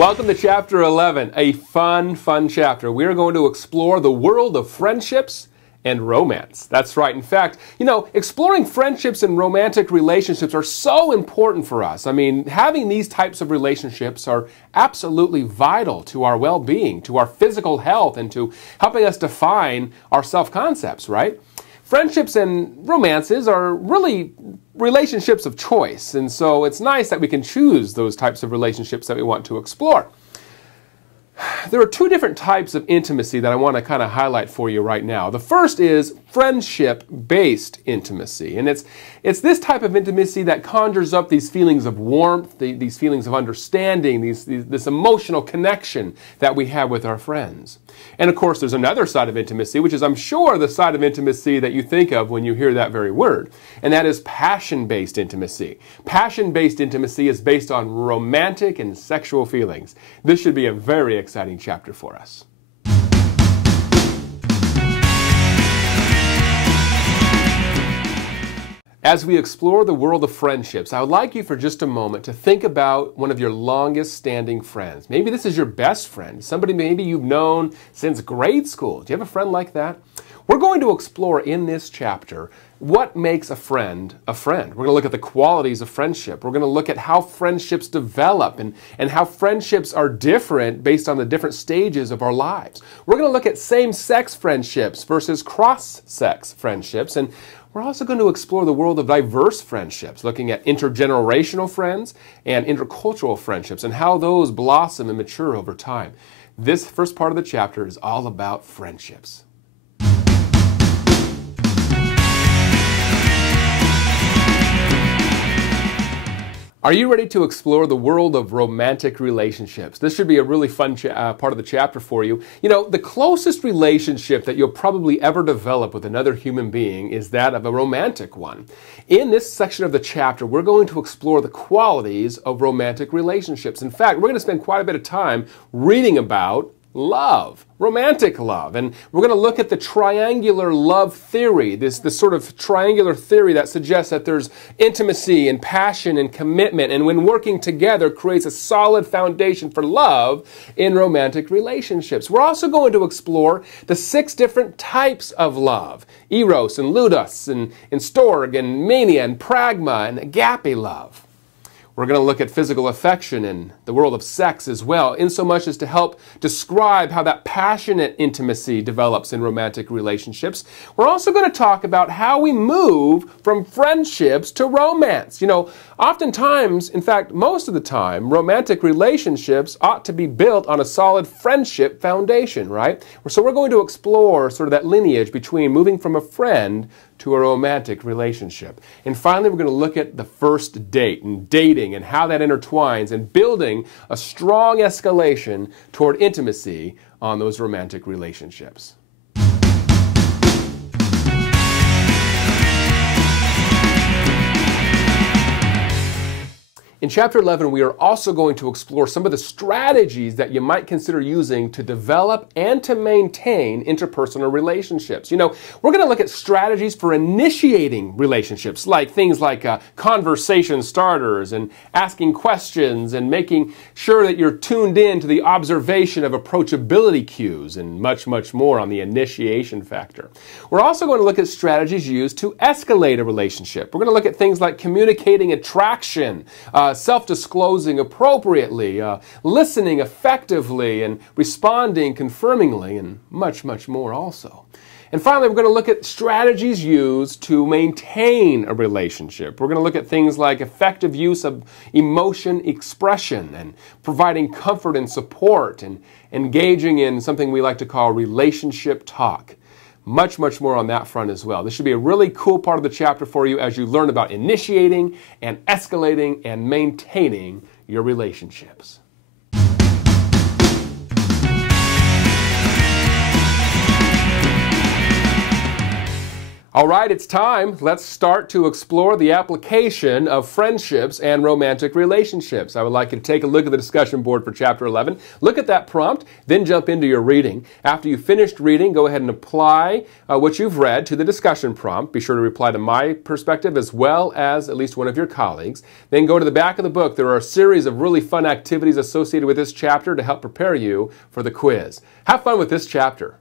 Welcome to Chapter 11, a fun chapter. We are going to explore the world of friendships and romance. That's right. In fact, exploring friendships and romantic relationships are so important for us. I mean, having these types of relationships are absolutely vital to our well-being, to our physical health, and to helping us define our self-concepts, right? Friendships and romances are really relationships of choice, and so it's nice that we can choose those types of relationships that we want to explore. There are two different types of intimacy that I want to kind of highlight for you right now. The first is friendship-based intimacy, and it's this type of intimacy that conjures up these feelings of warmth, these feelings of understanding, this emotional connection that we have with our friends. And of course, there's another side of intimacy, which is, I'm sure, the side of intimacy that you think of when you hear that very word, and that is passion-based intimacy. Passion-based intimacy is based on romantic and sexual feelings. This should be a very exciting chapter for us. As we explore the world of friendships, I would like you for just a moment to think about one of your longest standing friends. Maybe this is your best friend, somebody maybe you've known since grade school. Do you have a friend like that? We're going to explore in this chapter what makes a friend a friend. We're going to look at the qualities of friendship. We're going to look at how friendships develop and how friendships are different based on the different stages of our lives. We're going to look at same-sex friendships versus cross-sex friendships, and we're also going to explore the world of diverse friendships, looking at intergenerational friends and intercultural friendships and how those blossom and mature over time. This first part of the chapter is all about friendships. Are you ready to explore the world of romantic relationships? This should be a really fun part of the chapter for you. The closest relationship that you'll probably ever develop with another human being is that of a romantic one. In this section of the chapter, we're going to explore the qualities of romantic relationships. In fact, we're going to spend quite a bit of time reading about love, romantic love. And we're going to look at the triangular love theory, this sort of triangular theory that suggests that there's intimacy and passion and commitment, and when working together creates a solid foundation for love in romantic relationships. We're also going to explore the 6 different types of love: eros and ludus and storge and mania and pragma and agape love. We're going to look at physical affection and the world of sex as well, insomuch as to help describe how that passionate intimacy develops in romantic relationships. We're also going to talk about how we move from friendships to romance. Oftentimes, in fact, most of the time, romantic relationships ought to be built on a solid friendship foundation, right? So we're going to explore sort of that lineage between moving from a friend to a romantic relationship. And finally, we're going to look at the first date and dating and how that intertwines and building a strong escalation toward intimacy on those romantic relationships. In Chapter 11, we are also going to explore some of the strategies that you might consider using to develop and to maintain interpersonal relationships. We're going to look at strategies for initiating relationships, like things like conversation starters and asking questions and making sure that you're tuned in to the observation of approachability cues and much more on the initiation factor. We're also going to look at strategies used to escalate a relationship. We're going to look at things like communicating attraction, self-disclosing appropriately, listening effectively, and responding confirmingly, and much more also. And finally, we're going to look at strategies used to maintain a relationship. We're going to look at things like effective use of emotion expression and providing comfort and support and engaging in something we like to call relationship talk. Much more on that front as well. This should be a really cool part of the chapter for you as you learn about initiating and escalating and maintaining your relationships. All right, it's time. Let's start to explore the application of friendships and romantic relationships. I would like you to take a look at the discussion board for Chapter 11. Look at that prompt, then jump into your reading. After you've finished reading, go ahead and apply what you've read to the discussion prompt. Be sure to reply to my perspective as well as at least one of your colleagues. Then go to the back of the book. There are a series of really fun activities associated with this chapter to help prepare you for the quiz. Have fun with this chapter.